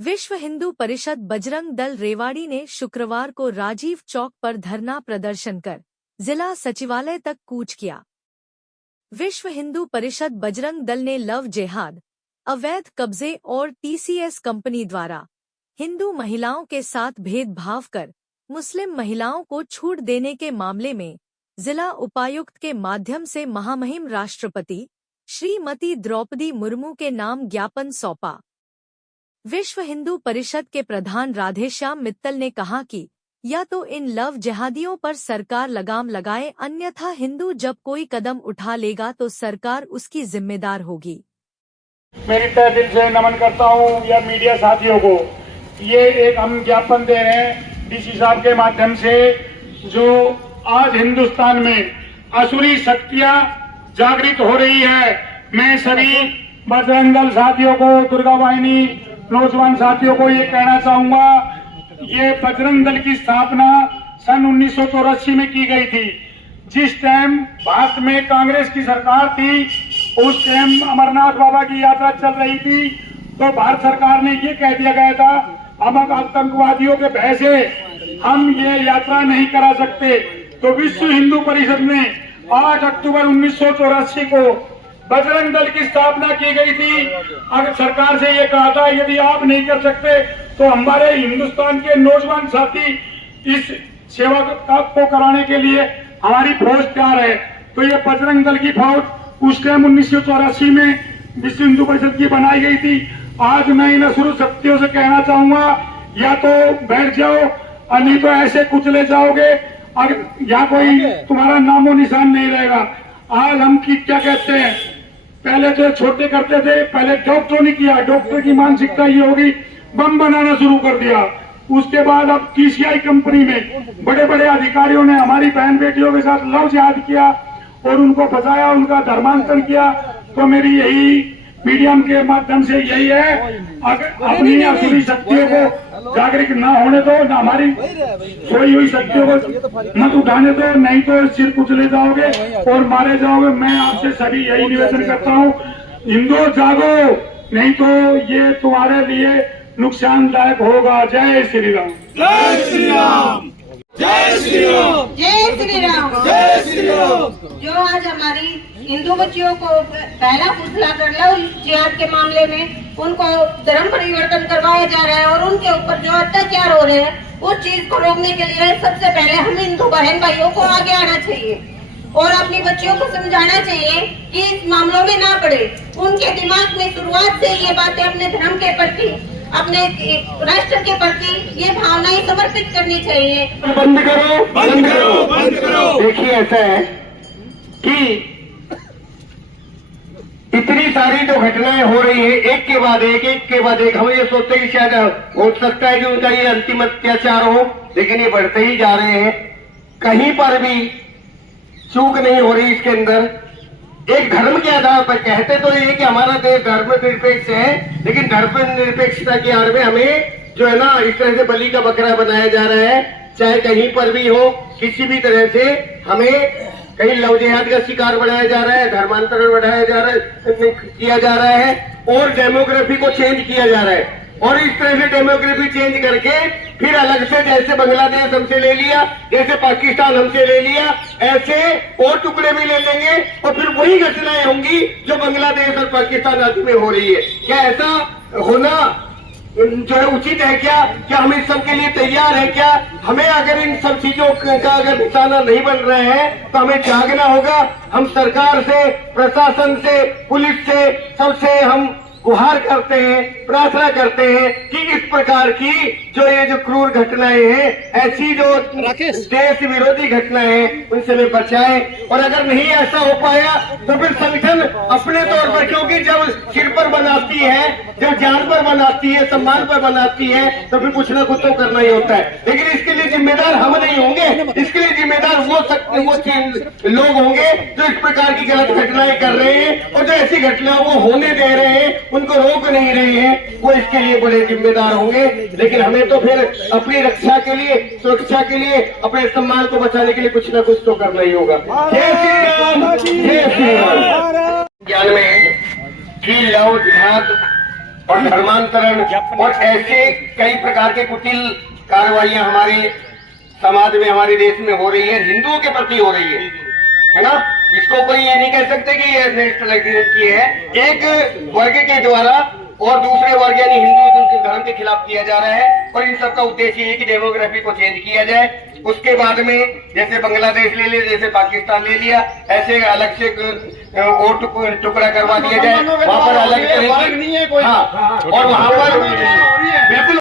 विश्व हिंदू परिषद बजरंग दल रेवाड़ी ने शुक्रवार को राजीव चौक पर धरना प्रदर्शन कर जिला सचिवालय तक कूच किया। विश्व हिंदू परिषद बजरंग दल ने लव जेहाद, अवैध कब्जे और टीसीएस कंपनी द्वारा हिंदू महिलाओं के साथ भेदभाव कर मुस्लिम महिलाओं को छूट देने के मामले में जिला उपायुक्त के माध्यम से महामहिम राष्ट्रपति श्रीमती द्रौपदी मुर्मू के नाम ज्ञापन सौंपा। विश्व हिंदू परिषद के प्रधान राधेश्याम मित्तल ने कहा कि या तो इन लव जिहादियों पर सरकार लगाम लगाए, अन्यथा हिंदू जब कोई कदम उठा लेगा तो सरकार उसकी जिम्मेदार होगी। मेरी तहे दिल से नमन करता हूँ या मीडिया साथियों को। ये एक हम ज्ञापन दे रहे हैं डीसी साहब के माध्यम से, जो आज हिंदुस्तान में असुरी शक्तियां जागृत हो रही है। मैं सभी बजरंग दल साथियों को, दुर्गा वाहिनी नौजवान साथियों को ये कहना चाहूंगा, ये बजरंग दल की स्थापना सन 1984 में की गई थी। जिस टाइम भारत में कांग्रेस की सरकार थी, उस टाइम अमरनाथ बाबा की यात्रा चल रही थी, तो भारत सरकार ने ये कह दिया गया था, हम आतंकवादियों के भय से हम ये यात्रा नहीं करा सकते। तो विश्व हिंदू परिषद ने 8 अक्टूबर 1984 को बजरंग दल की स्थापना की गई थी। अगर सरकार से ये कहा था, यदि आप नहीं कर सकते तो हमारे हिंदुस्तान के नौजवान साथी इस सेवा को कराने के लिए हमारी फौज तैयार है। तो ये बजरंग दल की फौज उस टाइम 1984 में विश्व हिंदू परिषद की बनाई गई थी। आज मैं इन असुर शक्तियों से कहना चाहूंगा, या तो बैठ जाओ और नहीं तो ऐसे कुचले जाओगे, या कोई तुम्हारा नामो निशान नहीं रहेगा। आज हम की क्या कहते हैं, पहले जो छोटे करते थे, पहले डॉक्टरों ने किया, डॉक्टर की मानसिकता ये होगी, बम बनाना शुरू कर दिया। उसके बाद अब टीसीआई कंपनी में बड़े बड़े अधिकारियों ने हमारी बहन बेटियों के साथ लव जिहाद किया और उनको फंसाया, उनका धर्मांतरण किया। तो मेरी यही मीडियम के माध्यम से यही है, अगर अपनी असुरी शक्तियों को जागृत न होने दो, न हमारी सोई हुई शक्तियों को मत उठाने दो, नहीं तो सिर कुचले जाओगे और मारे जाओगे। मैं आपसे सभी यही निवेदन करता हूँ, हिंदू जागो, नहीं तो ये तुम्हारे लिए नुकसानदायक होगा। जय श्री राम। जय श्री राम। जय श्री राम। जय श्री राम। जय श्री राम। जो आज हमारी हिंदू बच्चियों को पहला फुसला कर लव जिहाद के मामले में उनको धर्म परिवर्तन करवाया जा रहा है और उनके ऊपर जो अत्याचार हो रहे हैं, उस चीज को रोकने के लिए सबसे पहले हम हिंदू बहन भाइयों को आगे आना चाहिए और अपनी बच्चियों को समझाना चाहिए कि इस मामलों में ना पड़े। उनके दिमाग में शुरुआत से ये बातें अपने धर्म के प्रति, अपने राष्ट्र के प्रति ये भावनाएं समर्पित करनी चाहिए। बंद करो, बंद करो, बंद करो। देखिए ऐसा है कि इतनी सारी जो घटनाएं हो रही है, एक के बाद एक, हम ये सोचते हैं कि शायद हो सकता है कि उनका ये अंतिम अत्याचार हो, लेकिन ये बढ़ते ही जा रहे हैं। कहीं पर भी चूक नहीं हो रही इसके अंदर। एक धर्म के आधार पर कहते तो ये कि हमारा देश धर्म निरपेक्ष है, लेकिन धर्म निरपेक्षता की आड़ में हमें जो है ना इस तरह से बलि का बकरा बनाया जा रहा है। चाहे कहीं पर भी हो, किसी भी तरह से हमें कहीं लव जिहाद का शिकार बनाया जा रहा है, धर्मांतरण बढ़ाया जा रहा है, किया जा रहा है और डेमोग्राफी को चेंज किया जा रहा है। और इस तरह से डेमोग्राफी चेंज करके फिर अलग से, जैसे बांग्लादेश हमसे ले लिया, जैसे पाकिस्तान हमसे ले लिया, ऐसे और टुकड़े भी ले लेंगे और फिर वही घटनाएं होंगी जो बांग्लादेश और पाकिस्तान आदि में हो रही है। क्या ऐसा होना जो है उचित है? क्या हम इस सब के लिए तैयार है? क्या हमें अगर इन सब चीजों का अगर निशाना नहीं बन रहे हैं तो हमें जागना होगा। हम सरकार से, प्रशासन से, पुलिस से, सबसे हम गुहार करते हैं, प्रार्थना करते हैं कि इस प्रकार की ये जो क्रूर घटनाएं हैं, ऐसी जो देश विरोधी घटनाएं हैं, उनसे हमें बचाएं। और अगर नहीं ऐसा हो पाया तो फिर संगठन अपने तौर पर, क्योंकि जब सिर पर बनाती है, जब जान पर बनाती है, सम्मान पर बनाती है, तो फिर कुछ ना कुछ तो करना ही होता है। लेकिन इसके लिए जिम्मेदार हम नहीं होंगे, इसके लिए जिम्मेदार वो लोग होंगे जो इस प्रकार की गलत घटनाएं कर रहे हैं और जो ऐसी घटनाओं को होने दे रहे हैं, उनको रोक नहीं रहे हैं, वो इसके लिए बड़े जिम्मेदार होंगे। लेकिन हमें तो फिर अपनी रक्षा के लिए, सुरक्षा के लिए, अपने सम्मान को बचाने के लिए कुछ ना कुछ तो करना ही होगा। जय श्री राम। जय श्री राम। ज्ञान में कि लव जिहाद और धर्मांतरण और ऐसे कई प्रकार के कुटिल कार्रवाइयां हमारे समाज में, हमारे देश में हो रही है, हिंदुओं के प्रति हो रही है ना। इसको कोई ये नहीं कह सकते कि ये नेशनल की है, एक वर्ग के द्वारा और दूसरे वर्ग यानी हिंदू धर्म के खिलाफ किया जा रहा है। और इन सब का उद्देश्य ये कि डेमोग्राफी को चेंज किया जाए। उसके बाद में जैसे बांग्लादेश ले लिया, जैसे पाकिस्तान ले लिया, ऐसे अलग से वोट टुकड़ा करवा दिया जाए, वहां पर अलग तरीके, हाँ, और वहां पर बिल्कुल